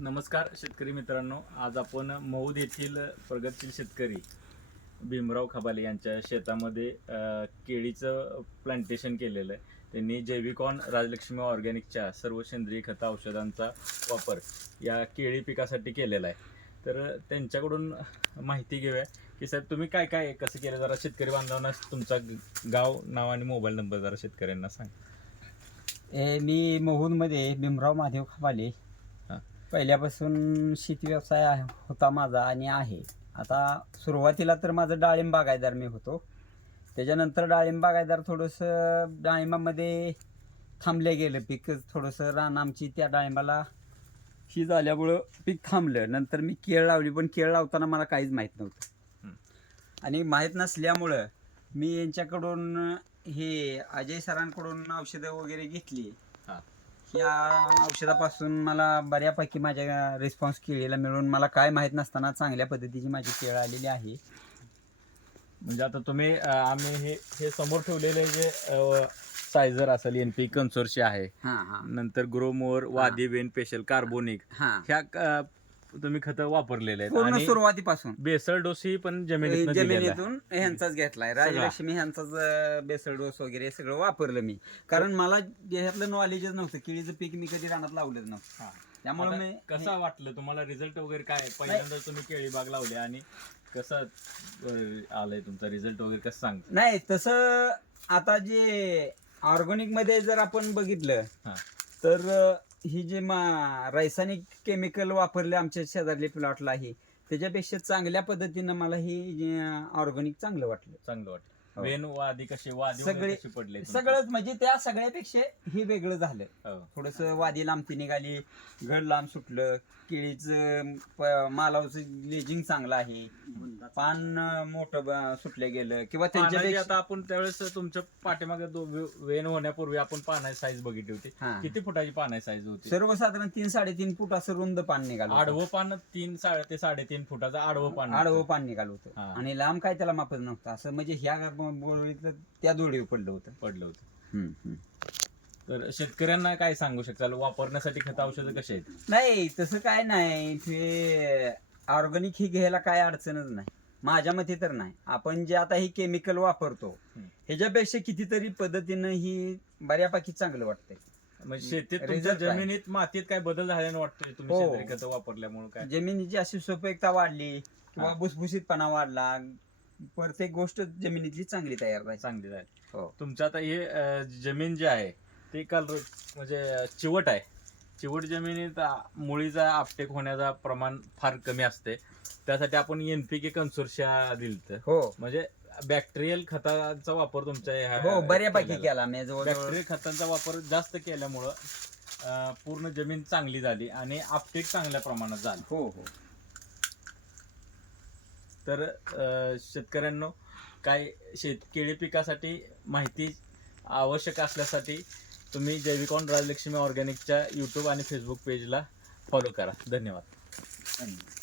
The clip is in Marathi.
नमस्कार शेतकरी मित्रांनो. आज आपण मौद येथील प्रगतशील शेतकरी भीमराव खबाले यांच्या शेतामध्ये केळीचं प्लांटेशन केलेलं आहे. त्यांनी जैविकॉन राजलक्ष्मी ऑर्गॅनिकच्या सर्व सेंद्रिय खत औषधांचा वापर या केळी पिकासाठी केलेला आहे. तर त्यांच्याकडून माहिती घेऊया की साहेब तुम्ही काय काय कसं केलं? जरा शेतकरी बांधवांना तुमचा गाव नाव आणि मोबाईल नंबर जरा शेतकऱ्यांना सांग. ए, मी मोहूनमध्ये भीमराव महादेव खबाले पहिल्यापासून शेती व्यवसाय आहे- होता माझा आणि आहे. आता सुरुवातीला तर माझं डाळिंब बागायदार मी होतो. त्याच्यानंतर डाळिंब बागायदार थोडंसं डाळिंबामध्ये थांबले गेलं. पीक थोडंसं रान आमची त्या डाळिंबाला ही झाल्यामुळं पीक थांबलं. नंतर मी केळ लावली पण केळ लावताना मला काहीच माहीत नव्हतं. आणि माहीत नसल्यामुळं मी यांच्याकडून हे अजय सरांकडून औषधं वगैरे घेतली. या औषधापासून मला बऱ्यापैकी माझ्या रिस्पॉन्स केळीला मिळून मला काय माहीत नसताना चांगल्या पद्धतीची माझी केळ आलेली आहे. म्हणजे आता तुम्ही अ, आम्ही हे हे समोर ठेवलेले जे सायझर असेल एन पी कन्सोर्शी आहे. हां हां. नंतर ग्रोमोर वादी वेन पेशल कार्बोनिक हां. ह्या तुम्ही खतं वापरलेले आहेत पूर्ण आणि सुरुवातीपासून. बेसळ डोस ही पण जमिनीत जमिनीतून ह्यांचाच घेतलाय. राजलक्ष्मी ह्यांचाच अं, बेसल डोस वगैरे सगळं वापरलं मी. कारण मला ह्यातलं नॉलेजच नव्हतं. केळीचं पीक मी कधी रानात लावलंच नव्हतं. त्यामुळे मी कसा वाटलं तुम्हाला? रिझल्ट वगैरे काय पहिल्यांदा तुम्ही केळी बाग लावली आणि कसा अ, आलाय तुमचा रिझल्ट वगैरे? कसं सांग नाही तसं आता जे ऑर्गॅनिकमध्ये जर आपण बघितलं हा. तर अं, ही जे मा- रासायनिक केमिकल वापरले आमच्या शेजारले प्लॉटला ही त्याच्यापेक्षा चांगल्या पद्धतीनं मला ही ऑर्गॅनिक चांगलं वाटलं. चांगलं वाटलं. हो. वेन वादी कशी वादी सगळे- पडले तुमचे? सगळंच म्हणजे त्या सगळ्यापेक्षा हे वेगळं झालं हो. थोडस वादी लांबती निघाली घड लांब सुटलं केळीचं प- मालावचं लेजिंग चांगलं आहे पान अं, मोठं ब- सुटलं गेलं किंवा पानाची त्यांच्यापेक्षा आता आपण त्यावेळेस तुमच्या पाठीमागे दो- वे- वेन होण्यापूर्वी आपण पानाची साईज बघितली होती हा. किती फुटाची पानाची साईज होती सर्वसाधारण तीन साडेतीन फूट असं रुंद पान निघालं होतं. आडवं पान तीन साडे ते साडेतीन फुटाचं आडवं पान आडवं. पान निघालं होतं हा. आणि लांब काय त्याला मापच नव्हतं असं म्हणजे ह्या बोळीतलं त्या दोडीवर पडलं होतं. पडलं होतं. तर शेतकऱ्यांना काय सांगू शकाल वापरण्यासाठी खत औषधं कशी आहेत? नाही तसं काय नाही. ते ऑर्गॅनिक ही घ्यायला काय अडचणच नाही. माझ्या मते तर नाही. आपण जे आता ही केमिकल वापरतो हम्म. ह्याच्यापेक्षा कितीतरी पद्धतीनं ही बऱ्यापैकी चांगलं वाटतंय. म्हणजे शेतीत तुमच्या Result काय? जमिनीत मातीत काय बदल झाल्यानं वाटतोय तुम्ही हो. शेतकरी खतं वापरल्यामुळे काय? जमिनीची अशी सुपीकता वाढली किंवा हा. भुसभुशीतपणा वाढला प्रत्येक गोष्ट जमिनीतली चांगली तयार व्हायची चांगली झाली हो. तुमचं आता हे अं, जमीन जे आहे ते काल म्हणजे चिवट आहे. चिवट जमिनीत आ, मुळीचा आपटेक होण्याचा प्रमाण फार कमी असते. त्यासाठी आपण एनपीके कन्सोर्शिया दिलत. हो. म्हणजे बॅक्टेरियल खताचा वापर तुमच्या ह्या- हो बऱ्यापैकी केलेला. केला मी बॅक्टेरियल खतांचा वापर जास्त केल्यामुळं अं, पूर्ण जमीन चांगली झाली आणि आपटेक चांगल्या प्रमाणात झालं. हो हो. तर शेतकऱ्यांनो काय शेत केळी पिकासाठी माहिती आवश्यक असल्यासाठी तुम्ही जैविकॉन राजलक्ष्मी ऑर्गॅनिकच्या यूट्यूब आणि फेसबुक पेजला फॉलो करा. धन्यवाद. धन्यवाद.